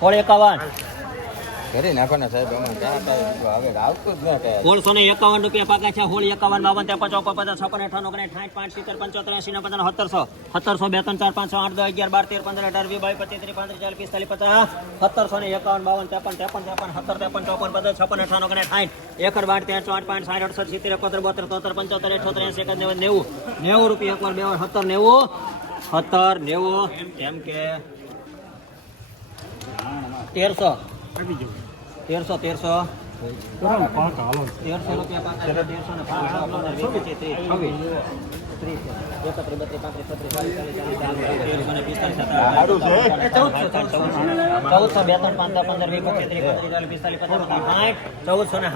સોળ એકાવન. ઘરે નાખો ને સાહેબ અમે હવે આવતું જ ન કે સોળસો ને એકાવન રૂપિયા પાકા છે સોળ એકાવન બાવન ત્રેપન ચોપન પચાસ છપ્પન અઠાવન ઓગણીસ સાઠ પાંચ સિત્તેર પંચોતેર એસી ને પંદર સત્તરસો. સત્તરસો બે ત્રણ ચાર પાંચ આઠ દસ અગિયાર બાર તેર પંદર અઢાર વીસ બાવીસ પચીસ ત્રીસ પાંત્રીસ ચાલીસ પિસ્તાલીસ પચાસ સત્તરસો ને એકાવન બાવન ત્રેપન ત્રેપન ત્રેપન સત્તર ત્રેપન ચોપન પચાસ છપ્પન અઠાવન ઓગણીસ સાઠ. એકર બાર તેર ચોટ પાંચ સાઠ અડસઠ સિત્તેર એકોતેર બોતેર તોતેર પંચોતેર અઠોતેર એસી નેવું નેવું. નેવું રૂપિયા એકવાર બે વાર સત્તર નેવું. સત્તર નેવું એમ કે તેરસો. તેરસો તેરસો. તેરસો રૂપિયા તેરસો ને પાંચસો છવ્વીસ, ચૌદસો, બે ત્રણ, પાંચ, પંદર, વીસ, પચીસ, ચૌદસો ને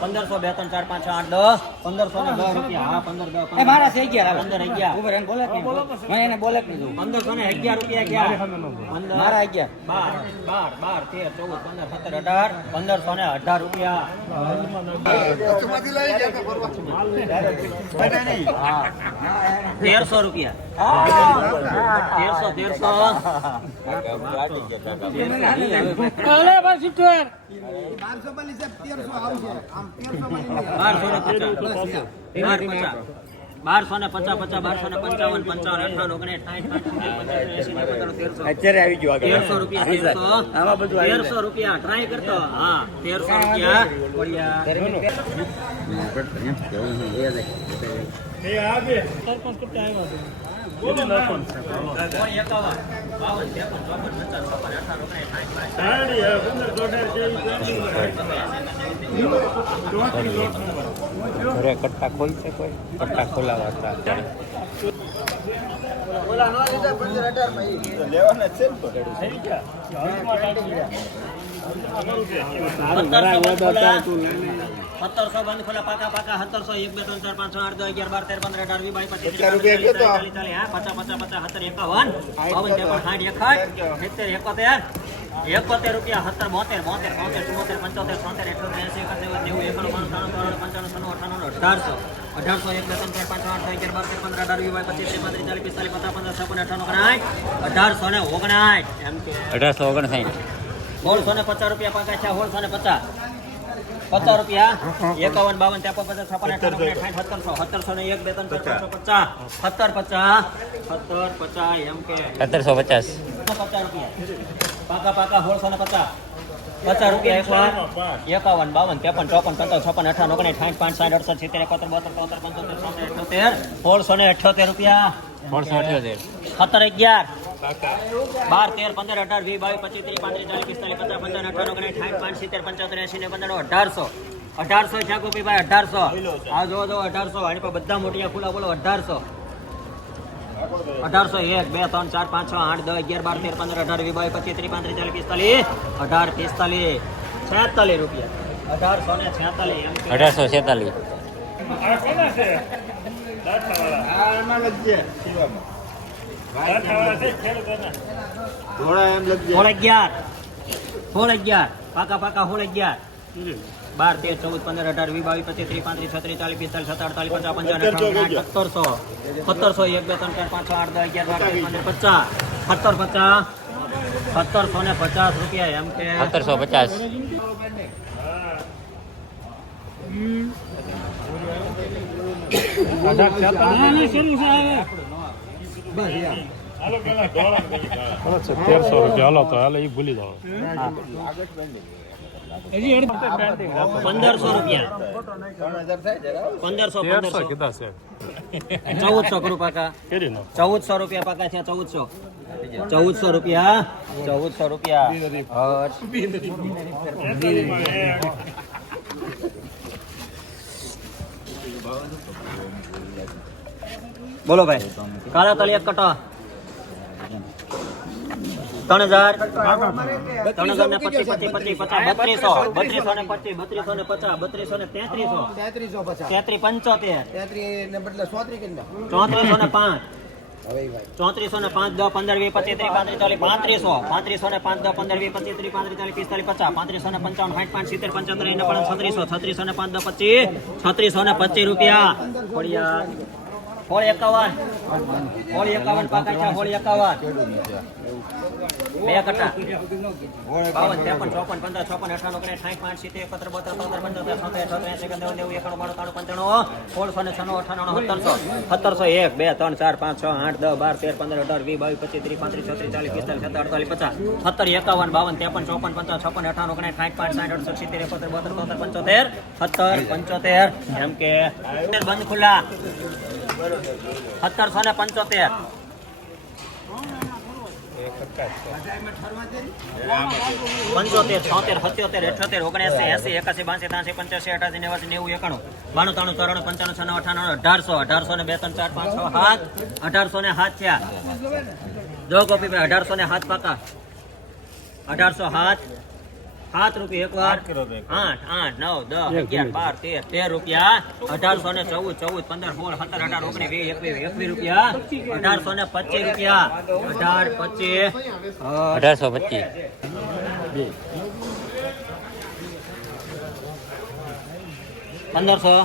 પંદરસો. બે ચાર પાંચ આઠ દસ પંદરસો ને દસ રૂપિયા પંદર દસ. મારા છે અગિયાર પંદર અગિયાર એને બોલે જ એને બોલે જ નહીં પંદરસો ને ગયા મારા અગિયાર બાર બાર બાર તેર ચૌદ પંદર સત્તર અઢાર પંદરસો ને અઢાર રૂપિયા. તેરસો રૂપિયા. તેરસો તેરસો. બારસો પચાસ. બારસો પચાસ પચાસ બારસો પંચાવન પંચાવન અઠાવન ઓગણીસ અત્યારે રૂપિયા રૂપિયા ટ્રાય કરતો હા તેરસો રૂપિયા એકાવન, ઘરે કટ્ટા ખોલશે કોઈ કટ્ટા ખોલાવા હતા. લેવાના છે સત્તરસો બંધ ખોલા પાકા સત્તરસો એક બે ત્રણ ચાર પાંચ છ તેર પંદર અઢાર વીસ બાવીસ પચીસ? ચાલીસ, હા, પચાસ પચાસ પચાસ સત્તર એકાવન બાવન ત્રેપન સાઠ એકસઠ સિત્તેર એકોતેર એકોતેર રૂપિયા સત્તર બોતેર બોતેર બોતેર ચુમ્મોતેર પંચોતેર છોતેર એઠોતેર એસી એકાસી નેવું એકાણું બાણું ત્રાણું ત્રાણું પંચાણું છન્નું અઢારસો અઢારસો એક બે ત્રણ ચાર પાંચ આઠ અગિયાર બાર તેર પંદર અઢાર વીસ પચીસ ત્રીસ પાંત્રીસ ચાલીસ પિસ્તાલીસ પચાસ પંદર છપ્પન અઠાણું ઓગણાઠ અઢારસો ને ઓગણાઠ એમ અઢારસો ઓગણસાઠ સોળસો ને પચાસ રૂપિયા પાકા છે સોળસો ને પચાસ. પચાસ રૂપિયા. એકાવન બાવન ત્રેપન પચાસ છપ્પન સત્તરસો. સત્તરસો ને એક બે ત્રણ ચાર પચાસ. સત્તર પચાસ. સત્તર પચાસ એમ કે. સત્તરસો પચાસ. પચાસ રૂપિયા. પાકા પાકા સોળસો ને પચાસ. પચાસ રૂપિયા એકવાર એકાવન બાવન ત્રેપન ચોપન પંચાવન છપ્પન અઠાવન ઓગણીસ સાઠ પાંચ સાઠ અડસઠ સિત્તેર એકોતેર બોતેર તોતેર પંચોતેર છોતેર અઠ્યોતેર સોળસો ને અઠ્યોતેર રૂપિયા. સોળસો અઠ્યોતેર. સત્તર અગિયાર. બાર તેર પંદર અઢાર વીસ બાવીસ પચીસ ત્રીસ પાંત્રીસ ચાલીસ પિસ્તાલીસ પચાસ પંચાવન અઠાર ઓગણીસ સાઠ પાંચ સિત્તેર પંચોતેર એસી ને પંદર અઢારસો. અઢારસો છે ગોપીભાઈ અઢારસો. આ જો જો અઢારસો. આની પર બધા મોટી ફૂલા બોલો અઢારસો. અઢારસો એક બે ત્રણ ચાર પાંચ છ આઠ દસ અગિયાર બાર તેર પંદર અઢાર વીસ બાવીસ પચીસ ત્રીસ પાંત્રીસ ચાલીસ પિસ્તાલીસ. અઢાર પિસ્તાલીસ. છેતાલીસ રૂપિયા. અઢારસો ને છેતાલીસ. અઢારસો છેતાલીસ. થોડા એમ લખજે સોળ અગિયાર સોળ અગિયાર પાકા પાકા સોળ અગિયાર બાર તેર ચૌદ પંદર અઢાર વીસ બાવીસ પચીસ ત્રીસ પાંત્રીસ છત્રીસ ચાલીસ પિસ્તાલીસ સત્તર અડતાલીસ પચાસ પંચાવન અઠાવન સત્તરસો સત્તરસો એક બે ત્રણ ચાર પાંચ છ આઠ દસ અગિયાર બાર તેર પંદર પચાસ સત્તર પચાસ સત્તરસો ને પચાસ રૂપિયા એમ કે સત્તરસો પચાસ તેરસો રૂપિયા હાલો તો હાલે એ ભૂલી જાઓ. પંદરસો રૂપિયા. પંદરસો પંદરસો. કીધા છે. ચૌદસો કરું પાકા. ચૌદસો રૂપિયા પાકા છે ચૌદસો. ચૌદસો રૂપિયા. ચૌદસો રૂપિયા. બોલો ભાઈ કાળા તળી એક કટો ત્રણ હજાર ત્રણ હજાર ને પચીસ પચીસ પચીસ પચાસ બત્રીસો બત્રીસો ને પચીસ બત્રીસો ને પચાસ બત્રીસો ને તેત્રીસો તેત્રીસો તેત્રી પંચોતેર. ચોત્રીસો ને પાંચ ચોત્રીસો ને પાંચ દસ પંદર વીસ પચીસ ત્રીસ પાંત્રીસ ચાલીસ પાંત્રીસો પાંત્રીસો ને પાંચ દસ પંદર વીસ પચીસ ત્રીસ પાંત્રીસ ચાલીસ પિસ્તાલીસ પચાસ પાંત્રીસો ને પંચાવન સાઠ પાંચ સિત્તેર પંચોતેર એને પણ છત્રીસો છત્રીસો ને પાંચ દસ પચીસ છત્રીસો ને પચીસ રૂપિયા એકાવન. હોળ એકાવન પાકા છે, હોળ બે કટા ચોપન, પંદર, છપ્પન, અઠાણું ઓગણીસ સાઠ પાંચ, સિત્તેર એકત્ર બોતેર પંદર પંચોતેર છોતેર છોતેર એસી નેવું નેવું, એકાણું, બાણું, ત્રાણું, પંચાણું સોળસો ને છન્નું એક, બે, ત્રણ, ચાર, પાંચ, છ, આઠ, દસ, બાર, તેર, પંદર, અઢાર, વીસ, બાવીસ, પચીસ, ત્રીસ, પાંત્રીસ, છત્રીસ, ચાલીસ, પિસ્તાલીસ, સત્તર, અડતાલીસ, પચાસ. સત્તર, એકાવન, બાવન, ત્રેપન, ચોપન પંચાવન છપ્પન, અઠાણું ઓગણીસ સાઠ પાંચ સાઠ અડસઠ, સિત્તેર, એકોતેર, બોતેર પંચોતેર, સત્તર, પંચોતેર, એમ કે. બંધ ખુલ્લા. સત્તરસો ને પંચોતેર. પંચોતેર, છોતેર, સત્યોતેર, અઠ્યોતેર ઓગણસી એસી, એકાસી, બાસી, ત્રાસી, પંચ્યાસી, અઠાસી, નેવાસી, નેવું, એકાણું. બાણું, ત્રાણું, ત્રણ, પંચાણું, છન્નું, અઠાણું, અઢારસો અઢારસો ને બે, ત્રણ, ચાર, પાંચ, છ, સાત, અઢારસો ને સાત થયા. જો ગોપીભાઈ અઢારસો ને સાત પાકા. અઢારસો સાત. સાત રૂપિયા એક વાર. આઠ આઠ નવ દસ અગિયાર બાર તેર તેર રૂપિયા. અઢારસો ને ચૌદ ચૌદ પંદર સોળ સત્તર અઢાર ઓગણીસ વીસ એકવીસ એકવીસ રૂપિયા. અઢારસો ને પચીસ રૂપિયા. અઢાર પચીસ. અઢારસો પચીસ. પંદરસો.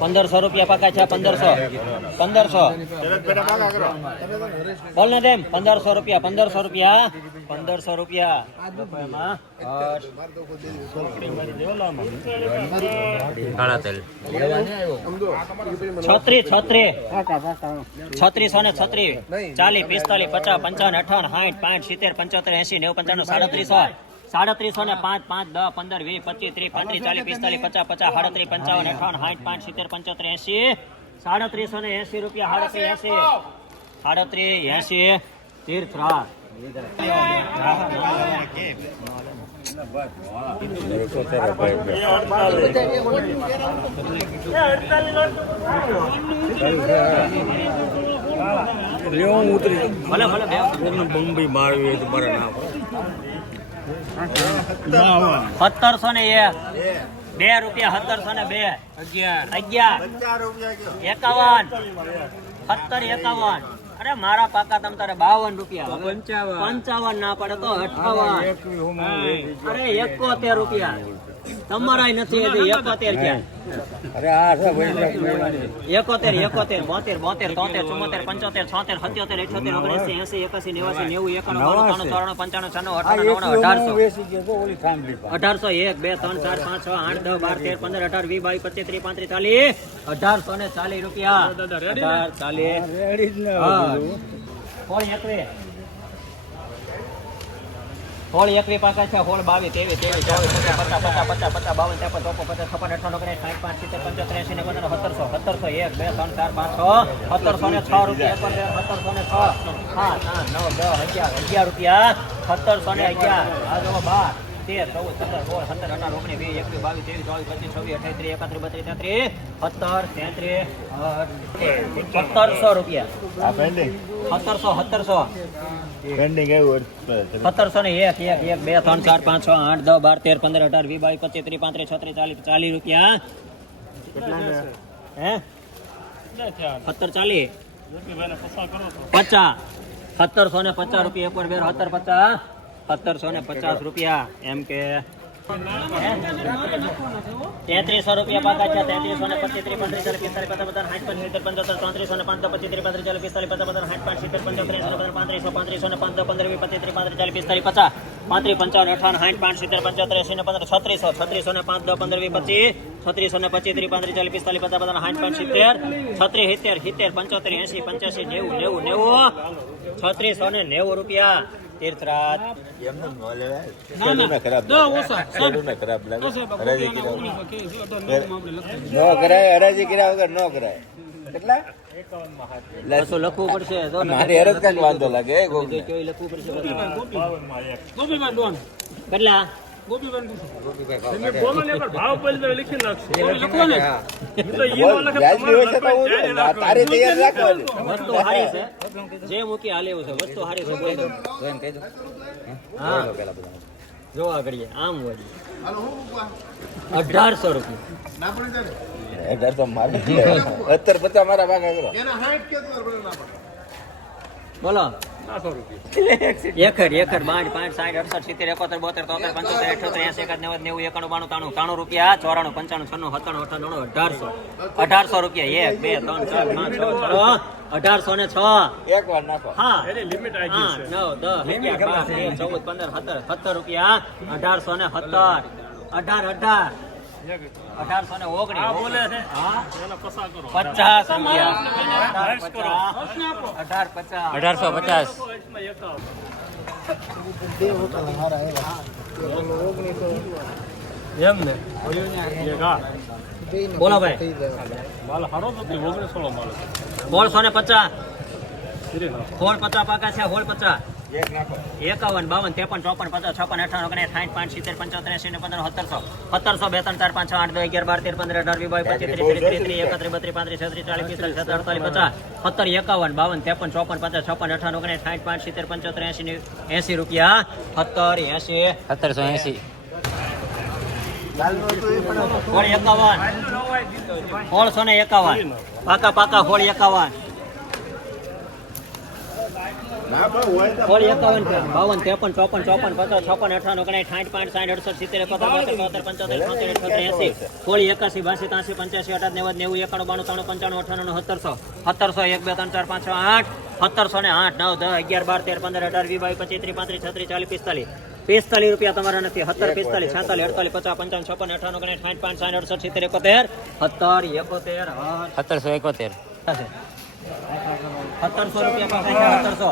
પંદરસો રૂપિયા પાકા છે પંદરસો. પંદરસો. બોલ ને તેમ પંદરસો રૂપિયા પંદરસો રૂપિયા પંદરસો રૂપિયા. છત્રીસ છત્રીસ. છત્રીસો ને છત્રીસ. ચાલીસ, પિસ્તાલીસ, પચાસ, પંચાવન, અઠાવન સાઠ પાંચ સિત્તેર, પંચોતેર એસી નેવું, પંચાણું, સાડત્રીસો. સાડત્રીસો ને પાંચ પાંચ દસ પંદર વીસ પચીસ ત્રીસ પાંત્રીસ ચાલીસ પિસ્તાલીસ પચાસ પચાસ સાડત્રીસ પંચાવન અઠાવન સાઠ પાંચ સિત્તેર પંચોતેર એસી સાડત્રીસો ને એસી રૂપિયા સાડત્રીસ એસી સાડત્રીસ એસી તીર્થરાજ. ભલે ભલે બે. મારવી હોય તો મારે ના સત્તરસો ને એક. બે રૂપિયા સત્તરસો ને બે. અગિયાર. એકાવન. સત્તર એકાવન. અરે મારા પાકા તમ તારે બાવન રૂપિયા પંચાવન. ના પડે તો અઠાવન. અરે એકોતેર રૂપિયા. તમારા નથી એકોતેર ક્યાં એકોતેર એકોતેર બોતેર બોતેર તોતેર ચુમ્મોતેર પંચોતેર છોતેર સત્યોતેર અઠ્યોતેર ઓગણસી એસી એકાસી નેવાસી નેવું એકાણું બાણું ત્રાણું ચોરાણું પંચાણું છન્નું અઠાણું અઢારસો. અઢારસો એક બે ત્રણ ચાર પાંચ છ આઠ દસ બાર તેર પંદર અઢાર વીસ બાવીસ પચીસ ત્રીસ પાંત્રીસ ચાલીસ. અઢારસો ને ચાલીસ રૂપિયા. અઢાર ચાલીસ. હોળ એકવીસ હોળ એકવી પાકા છે, હોળ બાવીસ, ત્રેવીસ ત્રેવીસ ચોવીસ, પચાસ પચાસ પચાસ પચાસ પચાસ, બાવન, ત્રેપન, ચોપન પચાસ છપ્પન અઠાણું ઓગણીસ સાઠ પાંચ, સિત્તેર, પંચોતેર એસી ને પંદર સત્તરસો સત્તરસો એક, બે, ત્રણ, ચાર, પાંચ, છ, સત્તરસો ને છ રૂપિયા એકોતેર સત્તરસો ને છ, સાત, આઠ, નવ, દસ, અગિયાર અગિયાર રૂપિયા, સત્તરસો ને અગિયાર, આ જો બાર. તેર ચૌદ પંદર સોળ સત્તર અઢાર ઓગણીસ વીસ એકવીસ બાવીસ ત્રેવીસ ચોવીસ પચીસ છવ્વીસ અઠાવીસ ત્રીસ એકત્રીસ બત્રીસ તેત્રીસ સત્તર તેત્રીસ સત્તરસો રૂપિયા. સત્તરસો સત્તરસો. સત્તરસો ને એક એક એક બે ત્રણ ચાર પાંચ છ આઠ દસ બાર તેર પંદર અઢાર વીસ બાવીસ પચીસ ત્રીસ પાંત્રીસ છત્રીસ ચાલીસ ચાલીસ રૂપિયા. હે? સત્તર ચાલીસ. પચાસ સત્તરસો ને પચાસ રૂપિયા એક વાર બેર સત્તર પચાસ. સત્તરસો ને પચાસ રૂપિયા, એમ કે તેત્રીસો રૂપિયા પાકા છે તેત્રીસો ને પચીસ ત્રીસ પાંત્રીસ ચાલીસ પિસ્તાલીસ પચાસ પચાસ સાઠ પાંચ સિત્તેર પંચોતેર ચોત્રીસો ને પાંચ પચીસ ત્રીસ પાંત્રીસ ચાલીસ પિસ્તાલીસ પચાસ પચાસ સાઠ પાંચ સિત્તેર પંચોતેર પચાસ પાંત્રીસો પાંત્રીસો, ને પાંચ પંદર, વીસ, પચીસ, ત્રીસ, પાંત્રીસ, ચાલીસ, પિસ્તાલીસ, પચાસ પાંત્રી પંચાવન, અઠાવન, સાઠ પાંચ સિત્તેર, પંચોતેર એસી ને પંદર, છત્રીસો છત્રીસો ને પાંચ દો પંદર વી પચીસ છત્રીસો ને પચીસ, ત્રીસ, પાંત્રીસ, ચાલીસ, પિસ્તાલીસ, પચાસ પચાસ સાઠ, પાંચ, સિત્તેર, છત્રીસ, સિત્તેર સિત્તેર, પંચોતેર એસી પંચ્યાસી, નેવું નેવું નેવું છત્રીસો ને નેવું રૂપિયા. તીર્થરાજ. નો કરાય હરાજી કર્યા વગર નો કરાય. કેટલા? લખવું પડશે જો મારી હરજ કાંઈક વાંધો લાગે બોલ, વ્યાજબી હોય છે તો હું. તૈયાર રાખવાની વસ્તુ હારી છે. જે મૂકી હાલે એવું છે. વસ્તુ સારી છે. બોલ. દો. હા. જોવા કરીએ આમ હોય. અઢારસો રૂપિયા. હજાર તો મારે અત્યારે પચાસ મારા ભાગ કરો બોલો. બાંધ પાંચ સાઠ અડસઠ સિત્તેર એકોતેર બોતેર તોતેર પંચોતેર અઠોતેર એસી એકાદ નેવું નેવું એકાણું બાણું ત્રાણું ત્રાણું રૂપિયા ચોરાણું પંચાણું છન્નું સત્તાણું અઠાણું અઢારસો. અઢારસો રૂપિયા એક બે ત્રણ ચાર પાંચ છ અઢારસો ને છ. એક વાર નાખો. હા. નવ દસ ચૌદ પંદર સત્તર સત્તર રૂપિયા અઢારસો ને સત્તર. અઢાર અઢાર. અઢારસો ને ઓગણીસ. પચાસ અઢાર પચાસ અઢારસો પચાસ એમ ને? બોલો ભાઈ. ઓગણીસો નો પચાસ. હોળ પચાસ પાકા છે હોળ પચાસ. એકાવન બાવન ત્રેપન ચોપન પચાસ છપ્પન અઠાવન ઓગણીસ સાઠ પાંચ સિત્તેર પંચોતેર એસી ને પંદર સત્તરસો. સત્તરસો બે ત્રણ ચાર પાંચ છ આઠ દસ અગિયાર બાર તેર પંદર અઢાર વીસ બાવીસ પચીસ ત્રીસ ત્રીસ ત્રીસ એકત્રીસ બત્રીસ પાંત્રીસ છત્રીસ ચાલીસ પિસ્તાલીસ સત્તર અડતાલીસ પચાસ સત્તર એકાવન બાવન ત્રેપન ચોપન પચાસ છપ્પન અઠાવન ઓગણીસ સાઠ પાંચ સિત્તેર પંચોતેર એસી ને એસી રૂપિયા. સત્તર એસી સત્તરસો એસી સોળ એકાવન. સોળસો ને એકાવન પાકા પાકા સોળ એકાવન. ના પણ હોય તો સોળ એકાવન બાવન ત્રેપન ચોપન ચોપન પચાસ છપ્પન અઠાવન ઓગણીસ સાઠ પાંચ સાઠ અડસઠ સિત્તેર બોતેર તોતેર પંચોતેર છોતેર અઠોતેર એસી સોળી એકાસી બાસી ત્યાસી પંચ્યાસી અઠાર નેવું નેવું એકાણું બાણું ત્રાણું પંચાણું અઠાણું સત્તરસો. સત્તરસો એક બે ત્રણ ચાર પાંચ છ આઠ. સત્તરસો ને આઠ નવ દસ અગિયાર બાર તેર પંદર અઢાર વીસ બાવીસ પચીસ ત્રીસ પાંત્રીસ છત્રીસ ચાલીસ પિસ્તાલીસ. પિસ્તાલીસ રૂપિયા તમારા નથી. સત્તર પિસ્તાલીસ છાતાલીસ અડતાલીસ પચાસ પંચાવન છપ્પન અઠાણું ઓગણીસ સાઠ પાંચ સાઠ અડસઠ સિત્તેર એકોતેર. સત્તર એકોતેર સત્તરસો એકોતેર. સત્તરસો રૂપિયા સત્તરસો.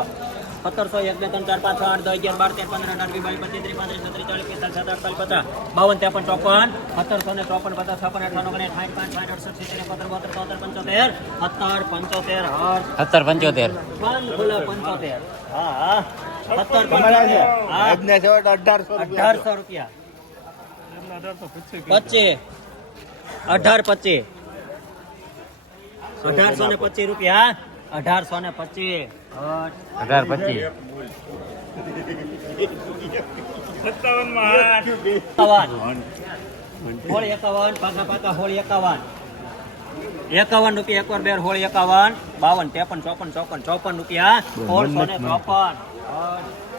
સત્તરસો એક બે ત્રણ ચાર પાંચ છ આઠ દસ અગિયાર બાર તેર પંદર અઢાર વીસ બાવીસ પચીસ ત્રીસ પાંત્રીસ છત્રીસ ચાલીસ પિસ્તાલીસ સત્તર અડતાલીસ પચાસ બાવન ત્રેપન ચોપન સત્તરસો ને ચોપન પચાસ છપ્પન અઠાવન ઓગણીસ સાઠ પાંચ સાઠ અડસઠ સિત્તેર એકોતેર બોતેર તોતેર પંચોતેર સત્તર પંચોતેર હઠ સત્તર પંચોતેર પાંચ ખુલ્લા પંચોતેર હા હા સત્તર તમારા છે પંચોતેર હા આજને છે તો અઢારસો રૂપિયા અઢારસો રૂપિયા પચીસ અઢાર પચીસ અઢારસો ને પચીસ રૂપિયા અઢારસો ને પચીસ હઠ. અઢાર પચીસ. એકાવન. હોળ એકાવન પાકા પાકા હોળ એકાવન. એકાવન રૂપિયા એકવાર બેર હોળી એકાવન. બાવન ત્રેપન ચોપન ચોપન ચોપન રૂપિયા. સોળસો ને ચોપન.